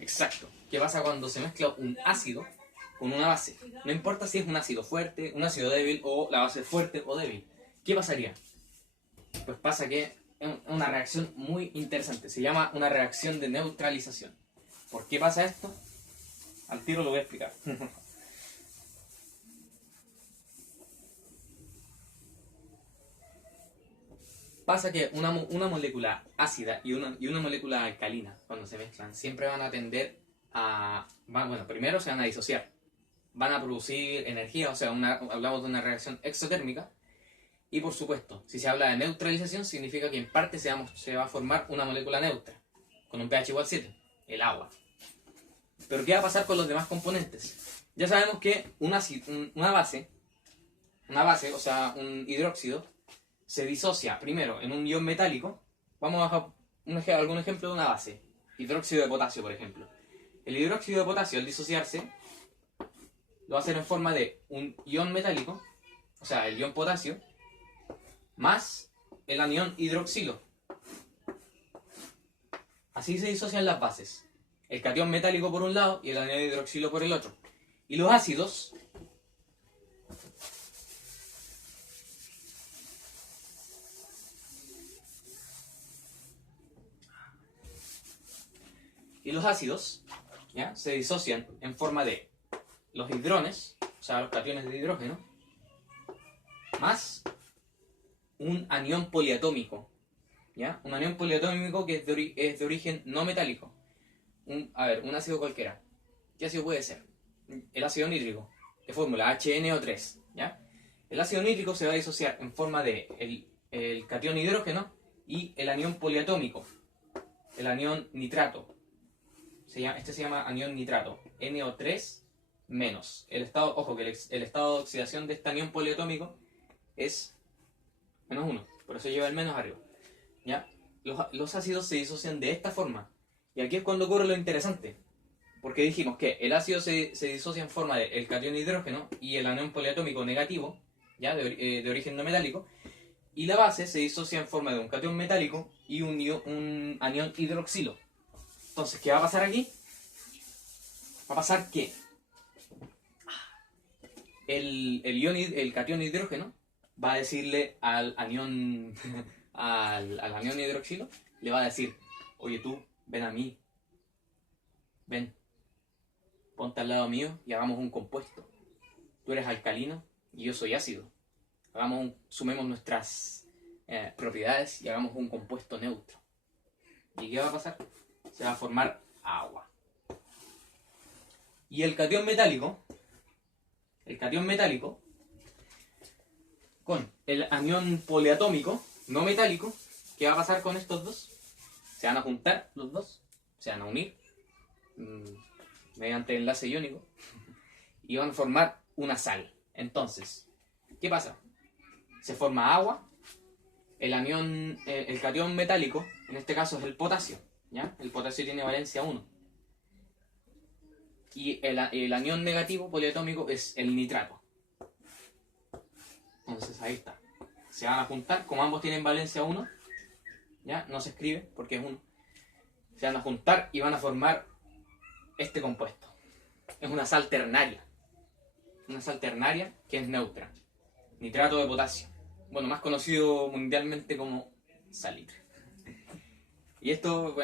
Exacto. ¿Qué pasa cuando se mezcla un ácido con una base? No importa si es un ácido fuerte, un ácido débil o la base fuerte o débil. ¿Qué pasaría? Pues pasa que es una reacción muy interesante. Se llama una reacción de neutralización. ¿Por qué pasa esto? Al tiro lo voy a explicar. Pasa que una molécula ácida y una molécula alcalina, cuando se mezclan, siempre van a tender a... Bueno, primero se van a disociar. Van a producir energía, o sea, hablamos de una reacción exotérmica. Y por supuesto, si se habla de neutralización, significa que en parte se va a formar una molécula neutra, con un pH igual 7, el agua. Pero ¿qué va a pasar con los demás componentes? Ya sabemos que una base, o sea, un hidróxido, se disocia primero en un ion metálico. Vamos a algún ejemplo de una base. Hidróxido de potasio, por ejemplo. El hidróxido de potasio, al disociarse, lo va a hacer en forma de un ion metálico, o sea, el ion potasio, más el anión hidroxilo. Así se disocian las bases. El catión metálico por un lado y el anión hidroxilo por el otro. Y los ácidos ¿ya? Se disocian en forma de los hidrones, o sea, los cationes de hidrógeno, más un anión poliatómico, ¿ya? Un anión poliatómico que es de origen no metálico. Un ácido cualquiera. ¿Qué ácido puede ser? El ácido nítrico, de fórmula HNO3, ¿ya? El ácido nítrico se va a disociar en forma de el catión hidrógeno y el anión poliatómico, el anión nitrato. Este se llama anión nitrato, NO3 menos. Ojo que el estado de oxidación de este anión poliatómico es -1, por eso lleva el menos arriba, ¿ya? Los ácidos se disocian de esta forma. Y aquí es cuando ocurre lo interesante. Porque dijimos que el ácido se disocia en forma de el catión hidrógeno y el anión poliatómico negativo, ¿ya? De origen no metálico. Y la base se disocia en forma de un catión metálico y un anión hidroxilo. Entonces, ¿qué va a pasar aquí? Va a pasar que el catión hidrógeno va a decirle al anión al anión hidroxilo, le va a decir: oye tú, ven a mí, ven, ponte al lado mío y hagamos un compuesto. Tú eres alcalino y yo soy ácido. Sumemos nuestras propiedades y hagamos un compuesto neutro. ¿Y qué va a pasar? Se va a formar agua. Y el catión metálico con el anión poliatómico no metálico, ¿qué va a pasar con estos dos? Se van a juntar los dos, se van a unir mediante enlace iónico y van a formar una sal. Entonces, ¿qué pasa? Se forma agua, el catión metálico, en este caso es el potasio, ¿ya? El potasio tiene valencia 1. Y el anión negativo poliatómico es el nitrato. Entonces ahí está. Se van a juntar, como ambos tienen valencia 1, ¿ya? No se escribe porque es 1. Se van a juntar y van a formar este compuesto. Es una sal ternaria. Una sal ternaria que es neutra. Nitrato de potasio. Bueno, más conocido mundialmente como salitre. Y esto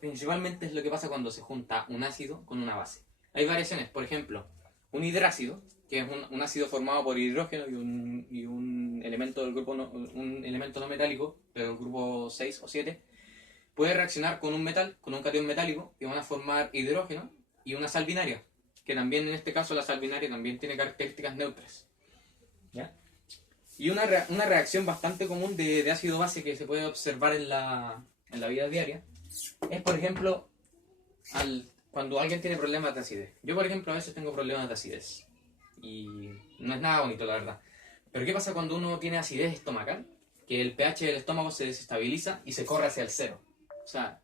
principalmente es lo que pasa cuando se junta un ácido con una base. Hay variaciones, por ejemplo, un hidrácido, que es un ácido formado por hidrógeno y un elemento del grupo un elemento no metálico, del grupo 6 o 7, puede reaccionar con un metal, con un catión metálico, y van a formar hidrógeno y una sal binaria, que también en este caso la sal binaria también tiene características neutras, ¿ya? Y una reacción bastante común de ácido-base que se puede observar en la vida diaria es, por ejemplo, cuando alguien tiene problemas de acidez. Yo, por ejemplo, a veces tengo problemas de acidez y no es nada bonito, la verdad. Pero ¿qué pasa cuando uno tiene acidez estomacal? Que el pH del estómago se desestabiliza y se corre hacia el cero. O sea,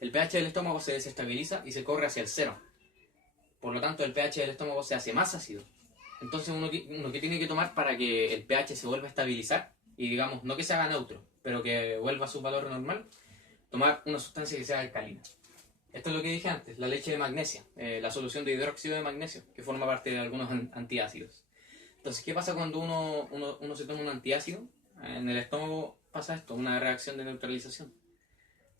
el pH del estómago se desestabiliza y se corre hacia el cero. Por lo tanto, el pH del estómago se hace más ácido. Entonces, uno que tiene que tomar para que el pH se vuelva a estabilizar y, digamos, no que se haga neutro, pero que vuelva a su valor normal, tomar una sustancia que sea alcalina. Esto es lo que dije antes, la leche de magnesia, la solución de hidróxido de magnesio, que forma parte de algunos antiácidos. Entonces, ¿qué pasa cuando uno se toma un antiácido? En el estómago pasa esto, una reacción de neutralización.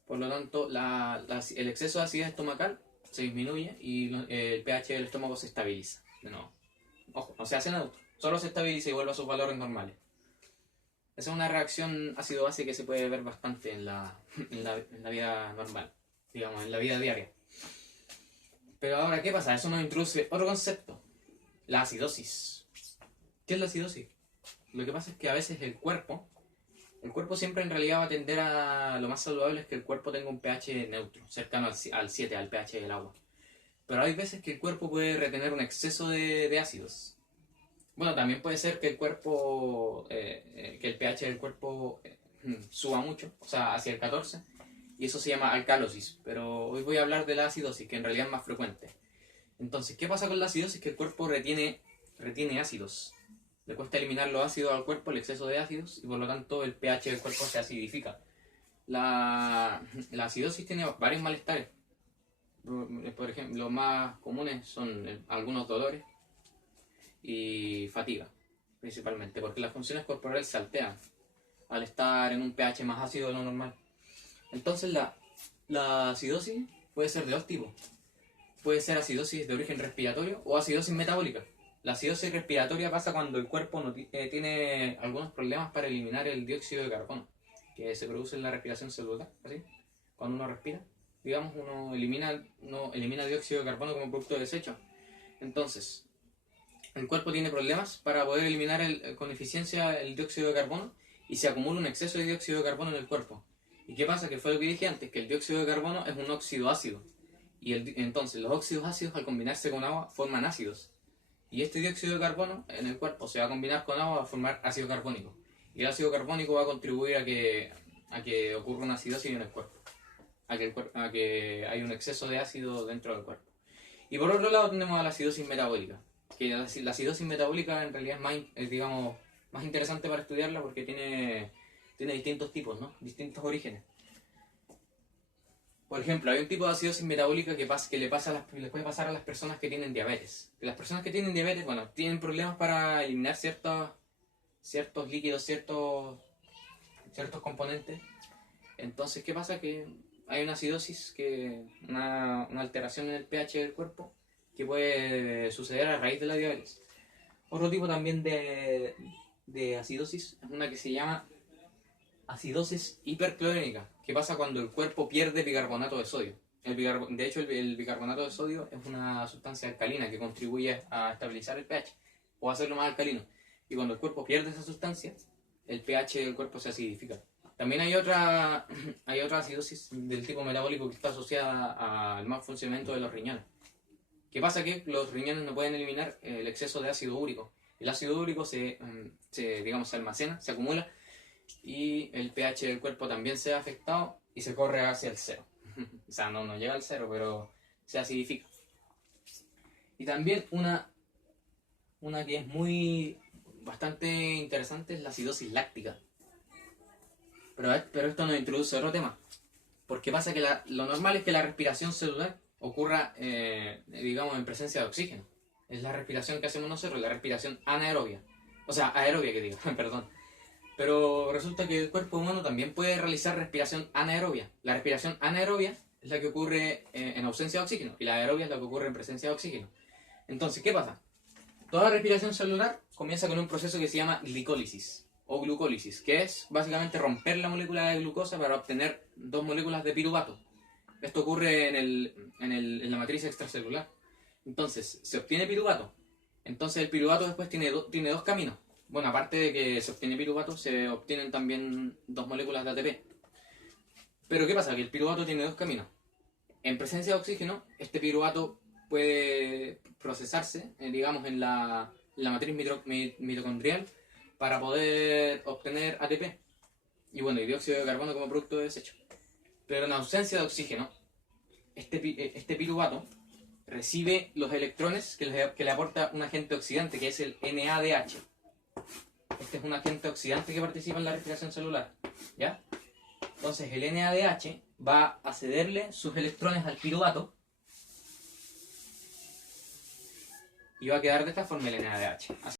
Por lo tanto, el exceso de acidez estomacal se disminuye y el pH del estómago se estabiliza. De nuevo, ojo, no se hace neutro, solo se estabiliza y vuelve a sus valores normales. Esa es una reacción ácido-base que se puede ver bastante en la vida normal, digamos, en la vida diaria. Pero ahora, ¿qué pasa? Eso nos introduce otro concepto, la acidosis. ¿Qué es la acidosis? Lo que pasa es que a veces el cuerpo siempre en realidad va a tender a... Lo más saludable es que el cuerpo tenga un pH neutro, cercano al 7, al pH del agua. Pero hay veces que el cuerpo puede retener un exceso de ácidos. Bueno, también puede ser que el cuerpo, que el pH del cuerpo suba mucho, o sea, hacia el 14, y eso se llama alcalosis. Pero hoy voy a hablar de la acidosis, que en realidad es más frecuente. Entonces, ¿qué pasa con la acidosis? Que el cuerpo retiene ácidos. Le cuesta eliminar los ácidos al cuerpo, el exceso de ácidos, y por lo tanto el pH del cuerpo se acidifica. La acidosis tiene varios malestares. Por ejemplo, los más comunes son algunos dolores y fatiga, principalmente, porque las funciones corporales se alteran al estar en un pH más ácido de lo normal. Entonces la acidosis puede ser de dos tipos. Puede ser acidosis de origen respiratorio o acidosis metabólica. La acidosis respiratoria pasa cuando el cuerpo tiene algunos problemas para eliminar el dióxido de carbono, que se produce en la respiración celular, ¿así? Cuando uno respira, digamos, uno elimina dióxido de carbono como producto de desecho. Entonces, el cuerpo tiene problemas para poder eliminar con eficiencia el dióxido de carbono y se acumula un exceso de dióxido de carbono en el cuerpo. ¿Y qué pasa? Que fue lo que dije antes, que el dióxido de carbono es un óxido ácido. Y entonces los óxidos ácidos al combinarse con agua forman ácidos. Y este dióxido de carbono en el cuerpo se va a combinar con agua a formar ácido carbónico. Y el ácido carbónico va a contribuir a que ocurra una acidosis en el cuerpo. A que hay un exceso de ácido dentro del cuerpo. Y por otro lado tenemos a la acidosis metabólica. Que la acidosis metabólica en realidad es digamos, más interesante para estudiarla porque tiene distintos tipos, ¿no? Distintos orígenes. Por ejemplo, hay un tipo de acidosis metabólica que les puede pasar a las personas que tienen diabetes. Las personas que tienen diabetes, bueno, tienen problemas para eliminar ciertos líquidos, ciertos componentes. Entonces, ¿qué pasa? Que hay una acidosis, una alteración en el pH del cuerpo que puede suceder a raíz de la diabetes. Otro tipo también de acidosis es una que se llama acidosis hiperclorínica, que pasa cuando el cuerpo pierde bicarbonato de sodio. De hecho, el bicarbonato de sodio es una sustancia alcalina que contribuye a estabilizar el pH o a hacerlo más alcalino. Y cuando el cuerpo pierde esa sustancia, el pH del cuerpo se acidifica. También hay otra acidosis del tipo metabólico que está asociada al mal funcionamiento de los riñones. ¿Qué pasa? Que los riñones no pueden eliminar el exceso de ácido úrico. El ácido úrico se almacena, se acumula, y el pH del cuerpo también se ve afectado y se corre hacia el cero. O sea, no llega al cero, pero se acidifica. Y también una que es bastante interesante es la acidosis láctica. Pero esto nos introduce otro tema. Porque pasa que lo normal es que la respiración celular ocurra, digamos, en presencia de oxígeno. Es la respiración que hacemos nosotros, la respiración anaerobia. O sea, aerobia que digo, perdón. Pero resulta que el cuerpo humano también puede realizar respiración anaerobia. La respiración anaerobia es la que ocurre en ausencia de oxígeno y la aerobia es la que ocurre en presencia de oxígeno. Entonces, ¿qué pasa? Toda respiración celular comienza con un proceso que se llama glicólisis o glucólisis, que es básicamente romper la molécula de glucosa para obtener dos moléculas de piruvato. Esto ocurre en la matriz extracelular. Entonces, se obtiene piruvato. Entonces, el piruvato después tiene dos caminos. Bueno, aparte de que se obtiene piruvato, se obtienen también dos moléculas de ATP. Pero ¿qué pasa? Que el piruvato tiene dos caminos. En presencia de oxígeno, este piruvato puede procesarse, digamos, en la matriz mitocondrial para poder obtener ATP. Y bueno, y dióxido de carbono como producto de desecho. Pero en ausencia de oxígeno, este piruvato recibe los electrones que le aporta un agente oxidante, que es el NADH. Este es un agente oxidante que participa en la respiración celular, ¿ya? Entonces el NADH va a cederle sus electrones al piruvato y va a quedar de esta forma el NADH.